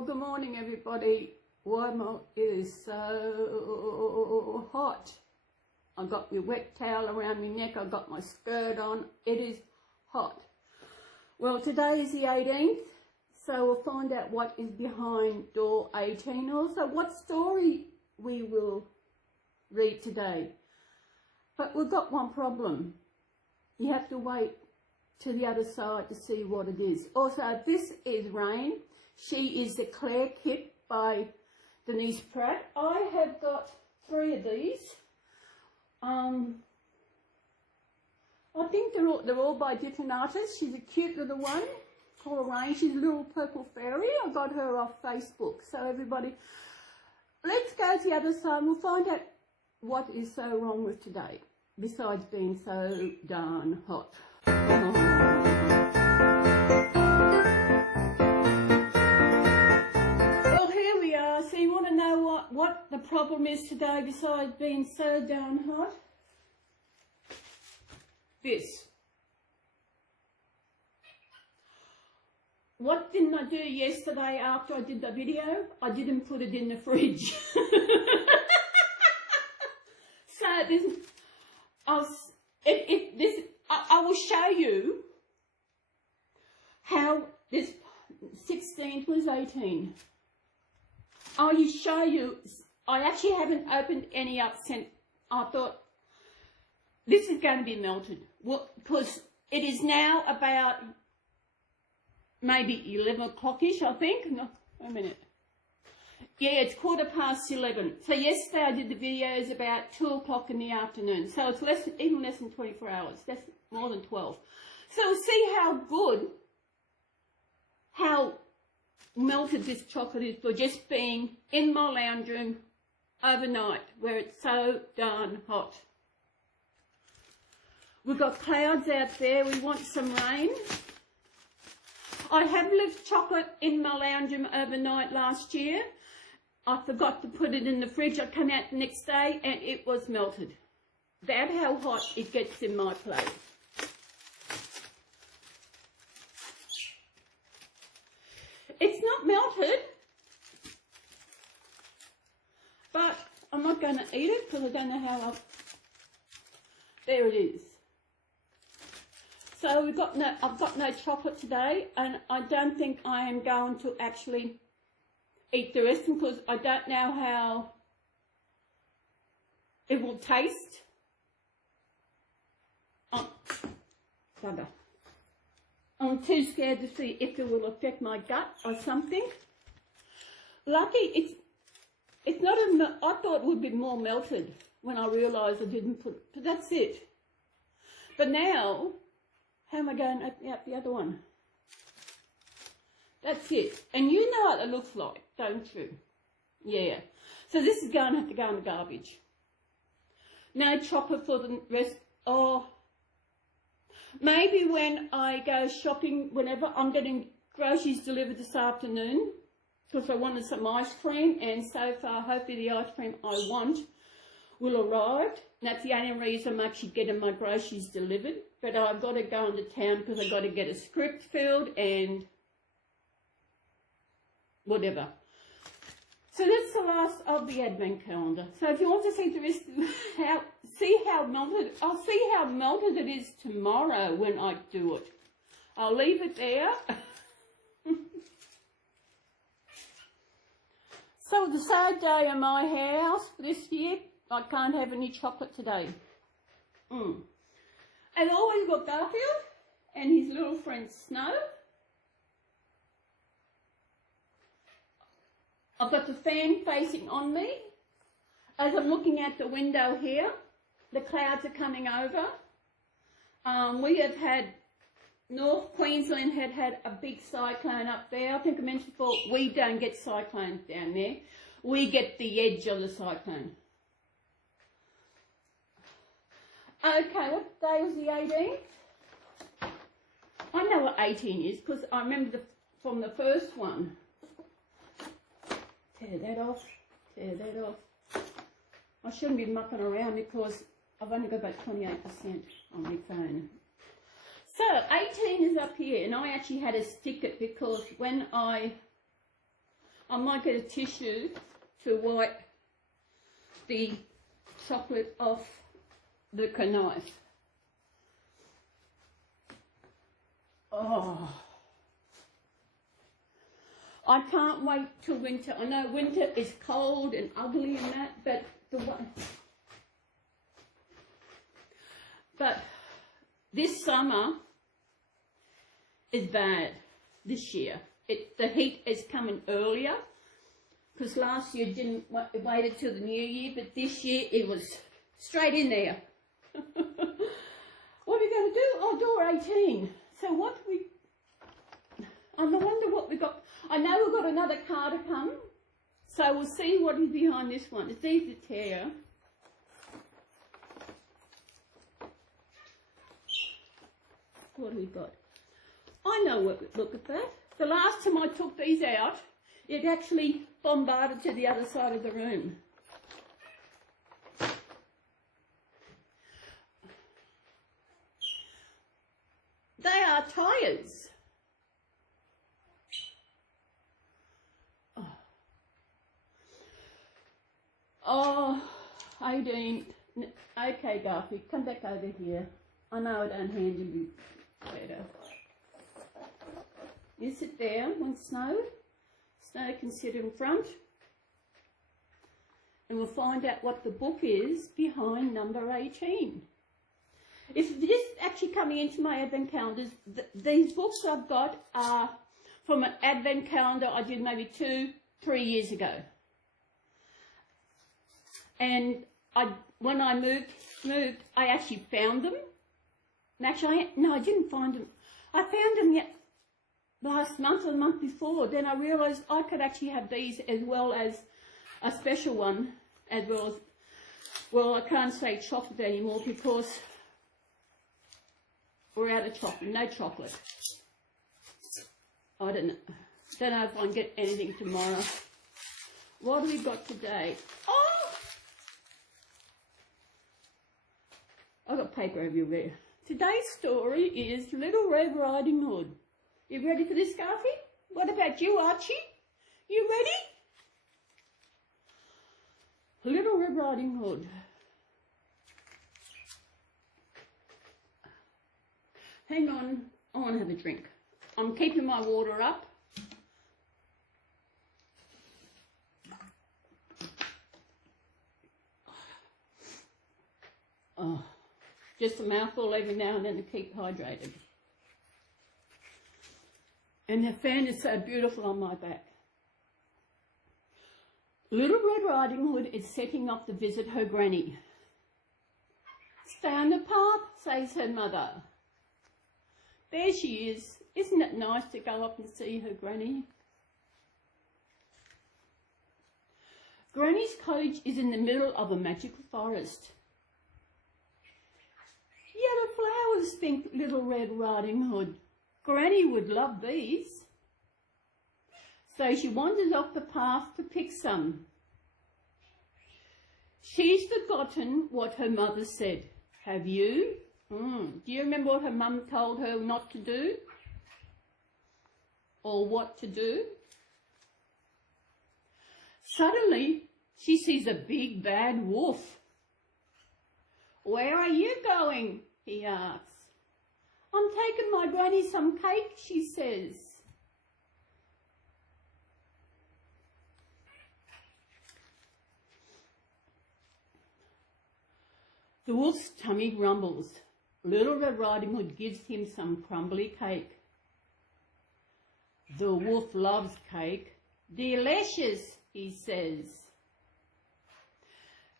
Well, good morning, everybody. It is so hot. I've got my wet towel around my neck. I've got my skirt on. It is hot. Well, today is the 18th, so we'll find out what is behind door 18. Also, what story we will read today. But we've got one problem. You have to wait to the other side to see what it is. Also, this is Rain. She is the Claire kit by Denise Pratt. I have got 3 of these. I think they're all by different artists. She's a cute little one called Rain. She's a little purple fairy. I got her off Facebook. So everybody, let's go to the other side. We'll find out what is so wrong with today, besides being so darn hot. Well, here we are. So you want to know what the problem is today besides being so darn hot? This. What didn't I do yesterday after I did the video? I didn't put it in the fridge. So this, I will show you how this 16th was 18. I will show you. I actually haven't opened any up since I thought this is going to be melted. Well, because it is now about maybe 11 o'clock-ish, I think. No, wait a minute. Yeah, it's 11:15. So yesterday I did the videos about 2 o'clock in the afternoon. So it's even less than 24 hours. That's more than 12. So see how melted this chocolate is for just being in my lounge room overnight where it's so darn hot. We've got clouds out there. We want some rain. I have left chocolate in my lounge room overnight last year. I forgot to put it in the fridge. I come out the next day and it was melted. That's how hot it gets in my place. It's not melted, but I'm not going to eat it because I don't know how there it is. So I've got no chocolate today, and I don't think I am going to actually eat the rest because I don't know how it will taste. Bugger. I'm too scared to see if it will affect my gut or something. Lucky it's not I thought it would be more melted when I realised I didn't put it, but that's it. But now, how am I going to open out the other one? That's it. And you know what it looks like, don't you? Yeah. So this is going to have to go in the garbage. No chocolate for the rest. Oh, maybe when I go shopping, whenever I'm getting groceries delivered this afternoon, because I wanted some ice cream, and so far, hopefully the ice cream I want will arrive. And that's the only reason I'm actually getting my groceries delivered. But I've got to go into town because I've got to get a script filled and whatever. So that's the last of the advent calendar. So if you want to see the rest of how melted, I'll see how melted it is tomorrow when I do it. I'll leave it there. So the sad day in my house this year, I can't have any chocolate today. And always got Garfield and his little friend Snow. I've got the fan facing on me. As I'm looking out the window here, the clouds are coming over. We have had, North Queensland had a big cyclone up there. I think I mentioned before, we don't get cyclones down there. We get the edge of the cyclone. Okay, what day was the 18th? I know what 18 is because I remember from the first one. Tear that off, tear that off. I shouldn't be mucking around because I've only got about 28% on my phone. So 18 is up here, and I actually had to stick it because when I I might get a tissue to wipe the chocolate off the knife. Oh, I can't wait till winter. I know winter is cold and ugly and that, but this summer is bad this year. The heat is coming earlier, because last year it waited till the new year, but this year it was straight in there. What are we going to do? Oh, door 18. So I wonder what we got. I know we've got another car to come, so we'll see what is behind this one. It's easy to tear. What have we got? I know what, look at that. The last time I took these out, it actually bombarded to the other side of the room. They are tyres. Oh, 18. Okay, Garfield, come back over here. I know I don't handle you better. You sit there when Snow can sit in front. And we'll find out what the book is behind number 18. If this actually coming into my advent calendars, these books I've got are from an advent calendar I did maybe 2-3 years ago. And when I moved, I actually found them. And actually, I didn't find them. I found them yet last month or the month before. Then I realised I could actually have these as well as a special one, as well as, well, I can't say chocolate anymore because we're out of chocolate, no chocolate. I don't know if I can get anything tomorrow. What have we got today? Oh! I've got paper everywhere. Today's story is Little Red Riding Hood. You ready for this, Garfield? What about you, Archie? You ready? Little Red Riding Hood. Hang on, I want to have a drink. I'm keeping my water up. Oh, just a mouthful every now and then to keep hydrated. And the fan is so beautiful on my back. Little Red Riding Hood is setting off to visit her granny. Stay on the path, says her mother. There she is. Isn't it nice to go up and see her granny? Granny's cottage is in the middle of a magical forest. Yellow flowers, think Little Red Riding Hood. Granny would love these. So she wanders off the path to pick some. She's forgotten what her mother said. Have you? Do you remember what her mum told her not to do? Or what to do? Suddenly, she sees a big bad wolf. Where are you going? He asks. I'm taking my granny some cake, she says. The wolf's tummy rumbles. Little Red Riding Hood gives him some crumbly cake. The wolf loves cake. Delicious, he says.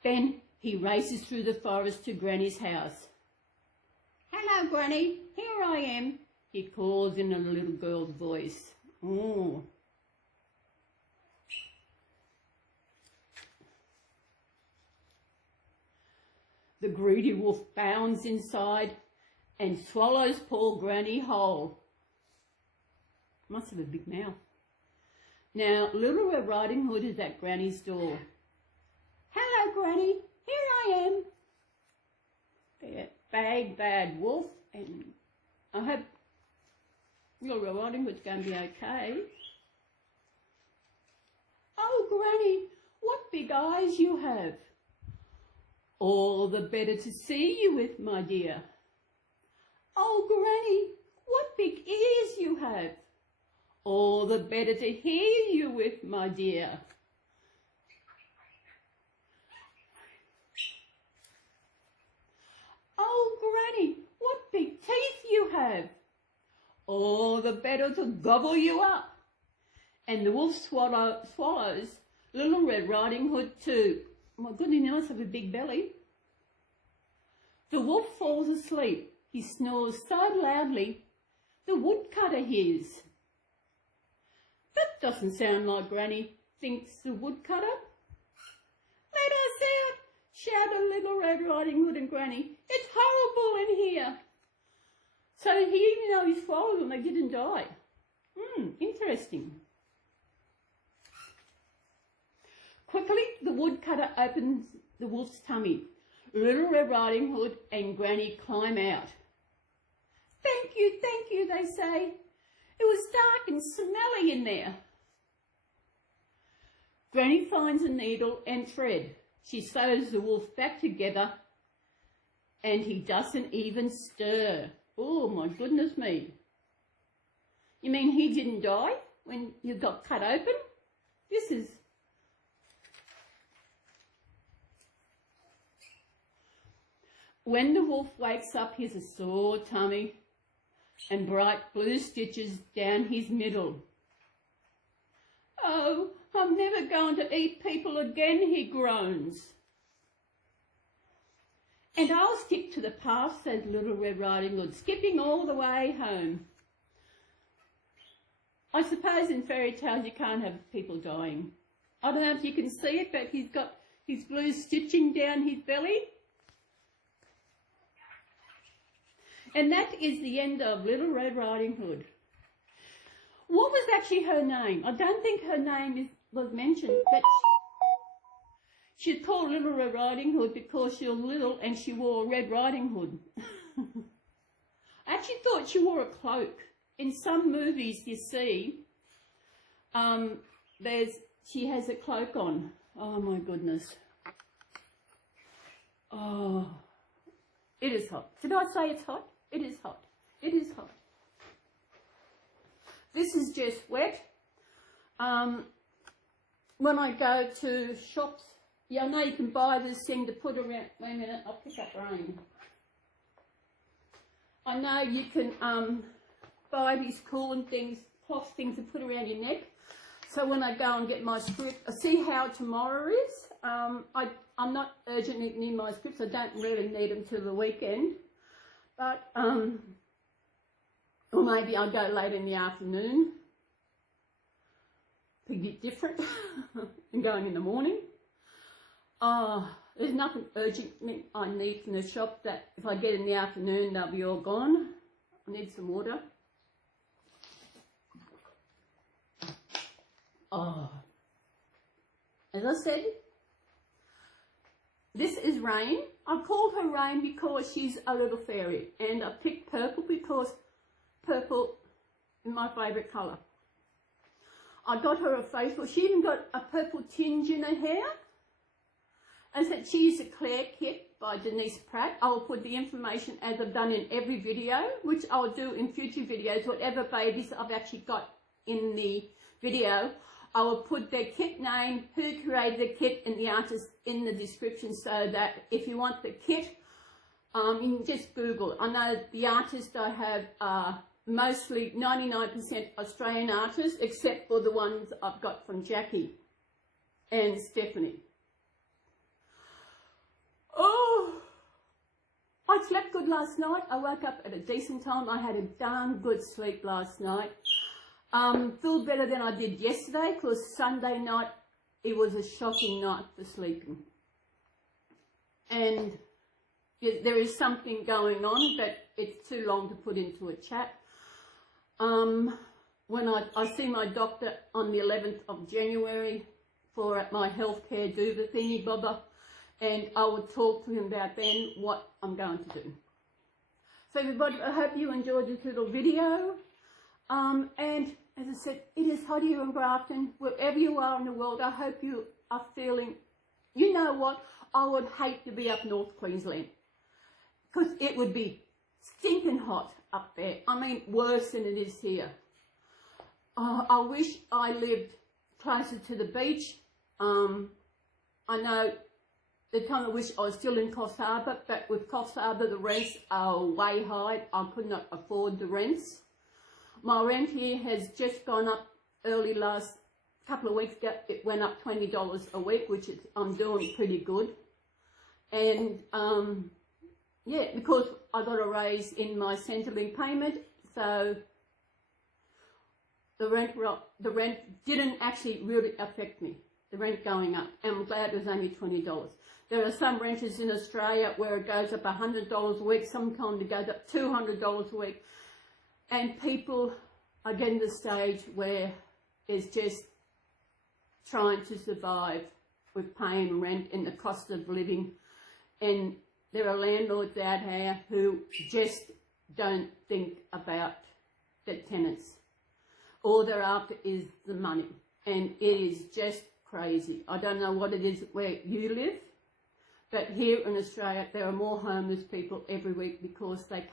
Then he races through the forest to Granny's house. Hello, Granny, here I am, he calls in a little girl's voice. Oh. The greedy wolf bounds inside and swallows poor Granny whole. Must have a big mouth. Now, Little Red Riding Hood is at Granny's door. Hello, Granny, here I am. Big bad wolf, and I hope Little Red Riding Hood's going to be okay. Oh, Granny, what big eyes you have. All the better to see you with, my dear. Oh, Granny, what big ears you have. All the better to hear you with, my dear. Oh, Granny, what big teeth you have. All the better to gobble you up. And the wolf swallows Little Red Riding Hood too. Oh my goodness, he must have a big belly. The wolf falls asleep. He snores so loudly, the woodcutter hears. That doesn't sound like Granny, thinks the woodcutter. Let us out, shouted Little Red Riding Hood and Granny. It's horrible in here. So even though he swallowed them, they didn't die. Interesting. Quickly, the woodcutter opens the wolf's tummy. Little Red Riding Hood and Granny climb out. Thank you, they say. It was dark and smelly in there. Granny finds a needle and thread. She sews the wolf back together and he doesn't even stir. Oh, my goodness me. You mean he didn't die when you got cut open? This is... When the wolf wakes up, he has a sore tummy and bright blue stitches down his middle. Oh, I'm never going to eat people again, he groans. And I'll skip to the path, says Little Red Riding Hood, skipping all the way home. I suppose in fairy tales you can't have people dying. I don't know if you can see it, but he's got his blue stitching down his belly. And that is the end of Little Red Riding Hood. What was actually her name? I don't think her name was mentioned, but she's called Little Red Riding Hood because she was little and she wore a red riding hood. I actually thought she wore a cloak. In some movies you see, she has a cloak on. Oh my goodness. Oh, it is hot. Did I say it's hot? It is hot. It is hot. This is just wet. When I go to shops, yeah, I know you can buy this thing to put around. Wait a minute, I'll pick up rain. I know you can buy these cooling things, cloth things to put around your neck. So when I go and get my script, I see how tomorrow is. I'm not urgently need my scripts. I don't really need them till the weekend. But, or maybe I'll go late in the afternoon. Be a bit different than going in the morning. There's nothing urgent I need from the shop that if I get in the afternoon, they'll be all gone. I need some water. As I said, this is Rain. I called her Rain because she's a little fairy, and I picked purple because purple is my favourite colour. I got her a facial. She even got a purple tinge in her hair. I said she used a Claire kit by Denise Pratt. I will put the information as I've done in every video, which I'll do in future videos. Whatever babies I've actually got in the video, I will put their kit name, who created the kit, and the artist in the description, so that if you want the kit, you can just Google it. I know the artists I have are mostly 99% Australian artists, except for the ones I've got from Jackie and Stephanie. Oh, I slept good last night. I woke up at a decent time. I had a darn good sleep last night. Feel better than I did yesterday because Sunday night it was a shocking night for sleeping. And there is something going on, but it's too long to put into a chat. When I see my doctor on the 11th of January for my healthcare do-over thingy bobber, and I will talk to him about then what I'm going to do. So everybody, I hope you enjoyed this little video. And as I said, it is hot here in Grafton. Wherever you are in the world, I hope you are feeling, you know what, I would hate to be up North Queensland because it would be stinking hot up there. I mean, worse than it is here. I wish I lived closer to the beach. I know the time I wish I was still in Coffs Harbour, but with Coffs Harbour the rents are way high. I could not afford the rents. My rent here has just gone up early last couple of weeks ago. It went up $20 a week, which is, I'm doing pretty good. And yeah, because I got a raise in my Centrelink payment, so the rent didn't actually really affect me, the rent going up, and I'm glad it was only $20. There are some renters in Australia where it goes up $100 a week, sometimes it goes up $200 a week, and people are getting to the stage where it's just trying to survive with paying rent and the cost of living, and there are landlords out here who just don't think about the tenants. All they're after is the money, and it is just crazy. I don't know what it is where you live, but here in Australia there are more homeless people every week because they've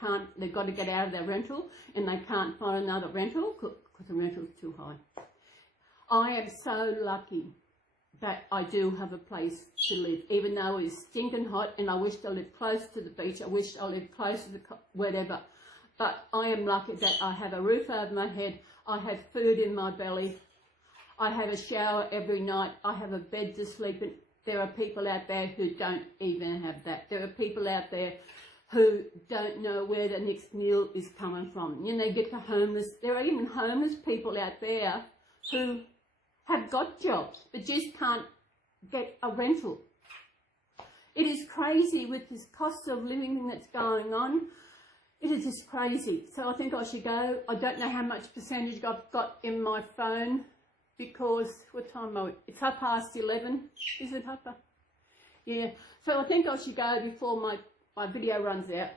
got to get out of their rental and they can't find another rental because the rental is too high. I am so lucky that I do have a place to live, even though it's stinking hot, and I wish I lived close to the beach. I wish I lived close to the whatever, but I am lucky that I have a roof over my head. I have food in my belly. I have a shower every night. I have a bed to sleep in. There are people out there who don't even have that. There are people out there who don't know where the next meal is coming from. You know, they get the homeless. There are even homeless people out there who have got jobs but just can't get a rental. It is crazy with this cost of living that's going on. It is just crazy. So I think I should go. I don't know how much percentage I've got in my phone because, what time are we? It's 11:30. Is it 11:30? Yeah. So I think I should go before my video runs out.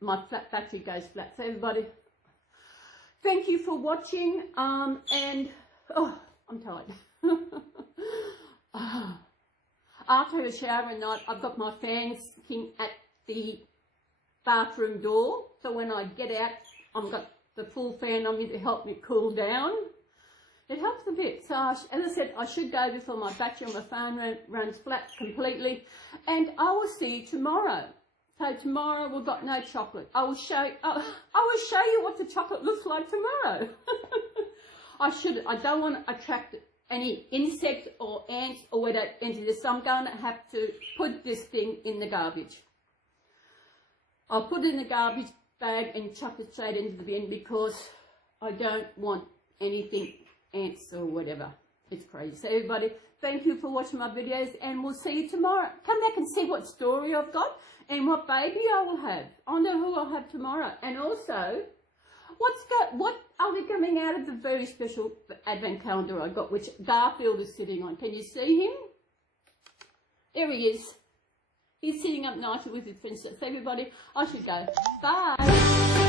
My battery goes flat. So everybody, thank you for watching. And, oh, I'm tired. After a shower at night, I've got my fan sticking at the bathroom door, so when I get out, I've got the full fan on me to help me cool down. It helps a bit. So as I said, I should go before my battery on my phone runs flat completely, and I will see you tomorrow. So tomorrow we've got no chocolate. I will show you what the chocolate looks like tomorrow. I don't want to attract any insects or ants or whatever into this, so I'm going to have to put this thing in the garbage. I'll put it in the garbage bag and chuck it straight into the bin because I don't want anything, ants or whatever. It's crazy. So everybody, thank you for watching my videos, and we'll see you tomorrow. Come back and see what story I've got and what baby I will have. I know who I'll have tomorrow. And also, what are we coming out of the very special advent calendar I got, which Garfield is sitting on. Can you see him? There he is. He's sitting up nicely with his princess. Everybody, I should go. Bye.